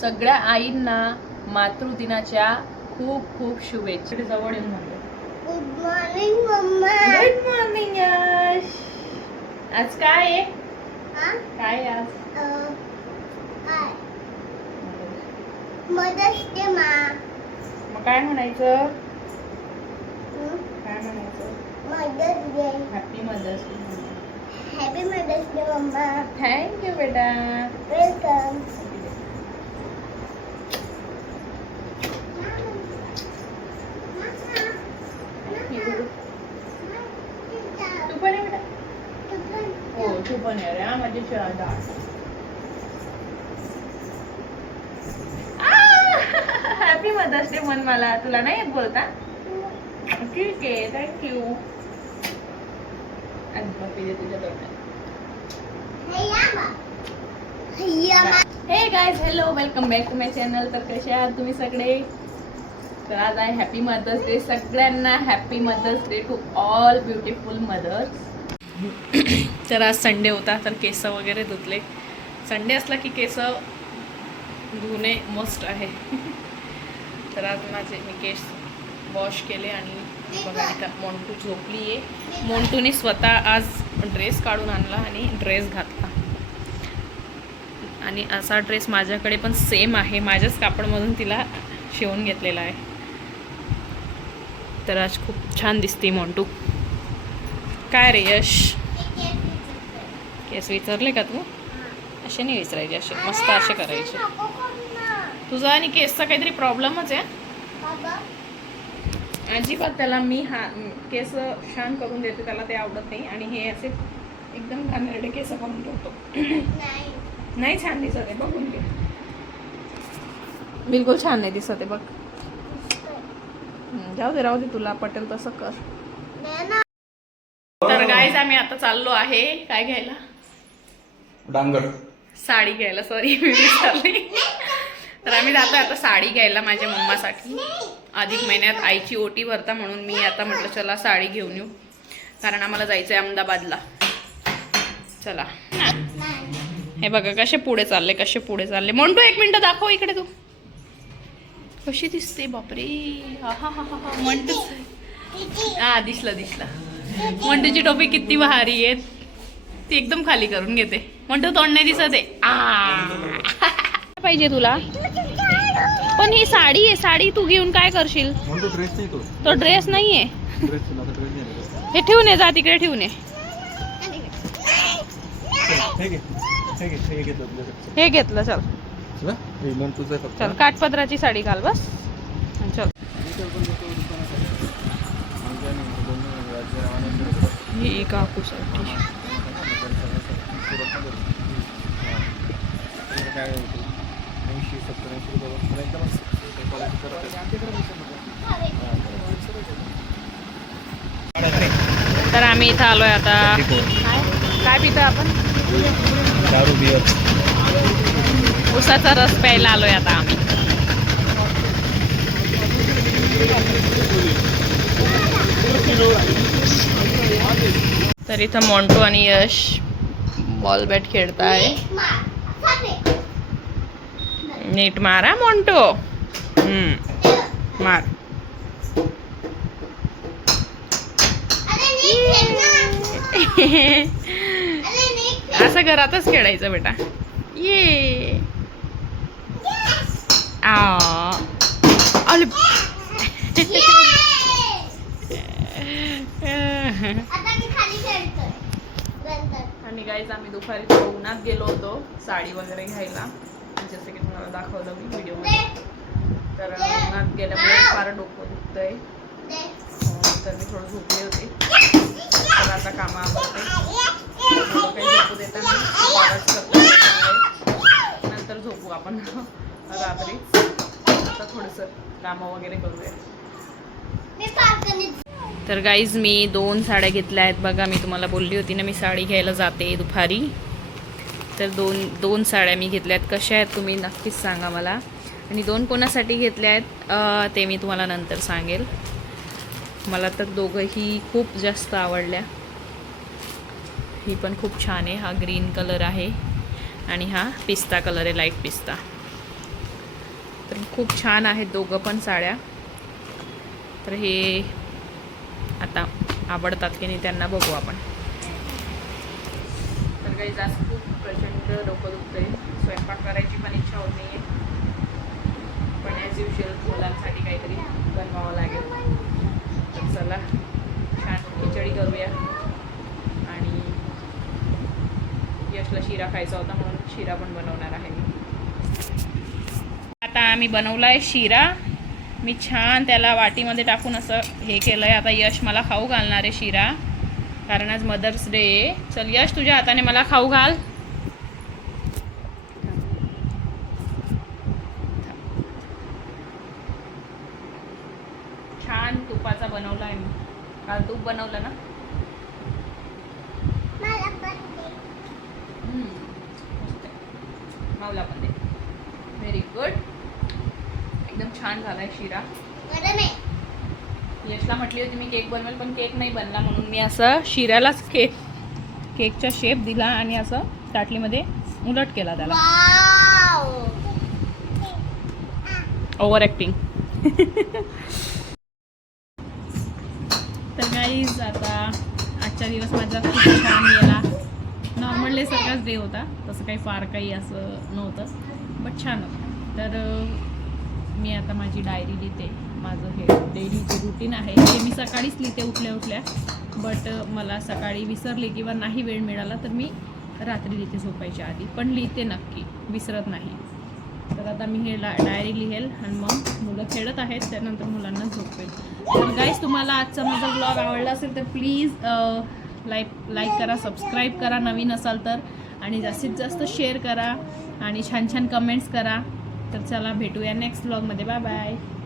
सगळ्या आईंना मातृदिनाच्या खूप खूप शुभेच्छा. जवळ येऊन म्हणतो good morning mama. Good morning Yash. आज काय आहे? काय आज? काय मदर्स डे मग काय म्हणायचं? काय म्हणायचं? Mother's day. Happy mother's day. Happy mother's day mamma. Thank you बेटा. वेलकम. तू पण आहे बेटा. हो तू पण आहे रे. माझी हॅपी मदर्स डे म्हण मला. तुला नाही येत बोलता? ठीक आहे thank you. Hey guys hello welcome back to my channel. तर कसे आहात तुम्ही सगळे? तर आज आहे हॅपी मदर्स डे. सगळ्यांना happy mother's day to all beautiful mothers. तर आज संडे होता तर केस वगैरे धुतले. संडे असला की केस धुणे मस्ट आहे. तर आज मी केस वॉश केले आणि बघा का मोंटू झोपली आहे. मोंटूने स्वतः आज ड्रेस काढून आणला आणि ड्रेस घातला. आणि असा ड्रेस माझ्याकडे पण सेम आहे. माझ्याच कापडमधून तिला शिवून घेतलेला आहे. तर आज खूप छान दिसते मोंटू. काय रे यश? केस विचारले का तू? असे नाही विचारायचे, असे मस्त असे करायचे. तुझा आणि केसचा काहीतरी प्रॉब्लेमच आहे. अजिबात त्याला मी केस शान करून देते, त्याला ते आवडत नाही. आणि हे असे एकदम घाणेरडे केस करून ठेवतो. नाही छान दिसत आहे. बघून घे. बिलकुल छान नाही दिसत आहे बघ. जाऊ दे राहू दे, तुला पटेल तसं कर. तर गाईज आम्ही आता चाललो आहे काय घ्यायला? डांगर साडी घ्यायला. सॉरी मी विसरली. तर आम्ही जातो आता साडी घ्यायला माझ्या मम्मासाठी. अधिक महिन्यात आईची ओटी भरता म्हणून मी आता म्हटलं चला साडी घेऊन येऊ, कारण आम्हाला जायचं आहे अहमदाबादला. चला. हे बघा कसे पुढे चालले, कसे पुढे चालले. मोंटू एक मिनिट दाखव इकडे. तू कशी दिसते? बापरे. हा हा हा हा. मोंटू हा दिसलं दिसलं. मोंटूची टोपी किती भारी आहे. ती एकदम खाली करून घेते. मोंटू तोंड नाही दिसत आहे. पाहिजे तुला? पण ही साडी आहे. साडी तू घेऊन काय करशील? तो ड्रेस नाहीये. हे ठेवून ये, जा तिकडे ठेवून ये. हे घेतलं. चल चल काठपदराची साडी घाल बस. चल. ही काकूसाठी तर आम्ही इथं आलोय आता. काय पितो आपण? दारू बियर. उसाचा रस प्यायला आलोय आता आम्ही. तर इथं मोंटू आणि यश बॉल बॅट खेळताय. नीट मारा मोंटू. मार. असं घरातच खेळायचं बेटा. ये आणि गाईज आम्ही दुपारी उन्हात गेलो होतो साडी वगैरे घ्यायला, जसं की तुम्हाला दाखवलं मी व्हिडिओमध्ये. तर उन्हात गेल्यामुळे फार डोकं दुखतंय. तर मी थोडं झोपले होते. तर आता कामं आवडते. काही झोपू देता मी नंतर झोपू आपण रात्री. आता थोडंसं कामं वगैरे करूया. तर गाईज मी 2 साड्या घेतल्या आहेत. बघा मी तुम्हाला बोलली होती ना मी साडी घ्यायला जाते दुपारी. तर दोन साड्या मी घेतल्या आहेत. कशा आहेत तुम्ही नक्कीच सांगा मला. आणि 2 कोणासाठी घेतल्या आहेत ते मी तुम्हाला नंतर सांगेल. मला तर दोघंही खूप जास्त आवडल्या. ही पण खूप छान आहे. हा ग्रीन कलर आहे आणि हा पिस्ता कलर आहे, लाईट पिस्ता. खूप छान आहेत दोघं पण साड्या. तर हे आता आवडतात की नाही त्यांना बघू आपण. तर काही जास्त खूप प्रचंड डोकं दुखतंय. स्वयंपाक करायची पण इच्छा होत नाही आहे, पण ॲज युजल मुलांसाठी काहीतरी बनवावं लागेल. तर चला छान खिचडी करूया. आणि यशला शिरा खायचा होता म्हणून शिरा पण बनवणार आहे मी. आता आम्ही बनवला आहे शिरा. मी छान त्याला वाटीमध्ये टाकून असं हे केलं आहे. आता यश मला खाऊ घालणार आहे शिरा, कारण आज मदर्स डे आहे. चल यश, तुझ्या हाताने मला खाऊ घाल. छान तुपाचा बनवला आहे मी. काल तूप बनवलं ना. मला पण दे. मस्त आहे. माऊला पण दे. Very good. एकदम छान झाला आहे शिरा. मला नाही. यशला म्हटली होती मी केक बनवेल, पण केक नाही बनला म्हणून मी असं शिऱ्यालाच केकचा शेप दिला आणि असं ताटलीमध्ये उलट केला त्याला. वाव. Over acting. तर गाईज आता आजचा दिवस माझा खूप छान गेला. नॉर्मल डे सारखाच डे होता, तसं काही फार काही असं नव्हतं, बट छान होतं. तर मी आता माझी डायरी लिहिते. माझं हे डेलीचे रुटीन आहे ते मी सकाळीच लिहिते उठल्या उठल्या, बट मला सकाळी विसरले किंवा नाही वेळ मिळाला तर मी रात्री लिहिते झोपायच्या आधी, पण लिहिते नक्की, विसरत नाही. तर आता मी हे डायरी लिहेल आणि मग मुलं खेळत आहेत, त्यानंतर मुलांना झोपेल. तर गाईज, तुम्हाला आजचा माझा ब्लॉग आवडला असेल तर प्लीज लाईक करा, सबस्क्राईब करा नवीन असाल तर, आणि जास्तीत जास्त शेअर करा आणि छान छान कमेंट्स करा. तर चला भेटूया नेक्स्ट ब्लॉगमध्ये. Bye bye.